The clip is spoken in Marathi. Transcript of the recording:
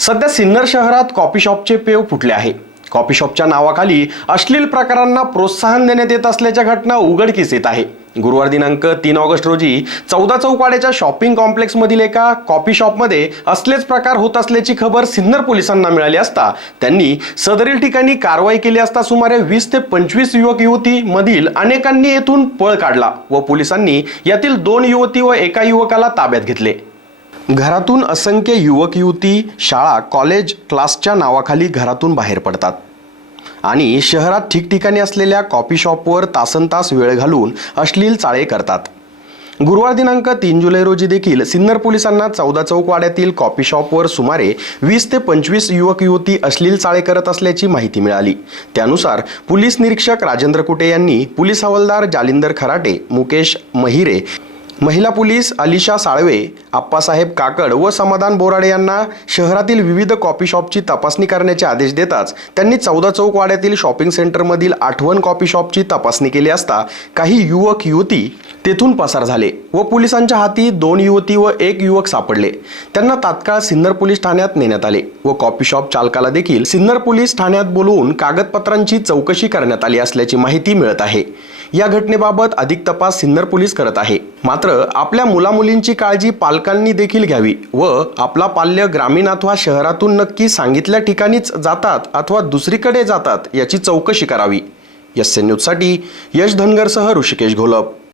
सध्या सिन्नर शहरात कॉफी शॉपचे पेव फुटले आहे. कॉफी शॉपच्या नावाखाली अश्लील प्रकारांना प्रोत्साहन देण्यात येत असल्याच्या घटना उघडकीस येत आहे. गुरुवार दिनांक तीन ऑगस्ट रोजी चौदा चौकाड्याच्या शॉपिंग कॉम्प्लेक्समधील एका कॉफी शॉपमध्ये असलेच प्रकार होत असल्याची खबर सिन्नर पोलिसांना मिळाली असता त्यांनी सदरील ठिकाणी कारवाई केली असता सुमारे वीस ते पंचवीस युवक युवती मधील अनेकांनी येथून पळ काढला व पोलिसांनी यातील दोन युवती व एका युवकाला ताब्यात घेतले. घरातून असंख्य युवक युवती शाळा कॉलेज क्लासच्या नावाखाली घरातून बाहेर पडतात. आणि शहरात ठिकठिकाणी असलेल्या कॉफी शॉपवर तासनतास वेळ घालून अश्लील चाळे करतात. गुरुवार दिनांक तीन जुलै रोजी देखील सिन्नर पोलिसांना चौदा चौकवाड्यातील कॉफी शॉपवर सुमारे वीस ते पंचवीस युवक युवती अश्लील चाळे करत असल्याची माहिती मिळाली. त्यानुसार पोलीस निरीक्षक राजेंद्र कुटे यांनी पोलीस हवालदार जालिंदर खराटे मुकेश महिरे महिला पोलीस अलिशा साळवे आप्पासाहेब काकड व समाधान बोराडे यांना शहरातील विविध कॉफी शॉपची तपासणी करण्याचे आदेश देताच त्यांनी चौदा चौक वाड्यातील शॉपिंग सेंटरमधील आठवण कॉफी शॉपची तपासणी केली असता काही युवक युवती तेथून पसार झाले व पोलिसांच्या हाती दोन युवती व एक युवक सापडले. त्यांना तात्काळ सिन्नर पोलीस ठाण्यात नेण्यात आले व कॉफी शॉप चालकाला देखील सिन्नर पोलीस ठाण्यात बोलवून कागदपत्रांची चौकशी करण्यात आली असल्याची माहिती मिळत आहे. या घटनेबाबत अधिक तपास सिन्नर पोलीस करत आहे. मात्र आपल्या मुलामुलींची काळजी पालकांनी देखील घ्यावी व आपला पाल्य ग्रामीण अथवा शहरातून नक्की सांगितल्या ठिकाणीच जातात अथवा दुसरीकडे जातात याची चौकशी करावी. एस एन न्यूजसाठी यश धनगरसह ऋषिकेश घोलप.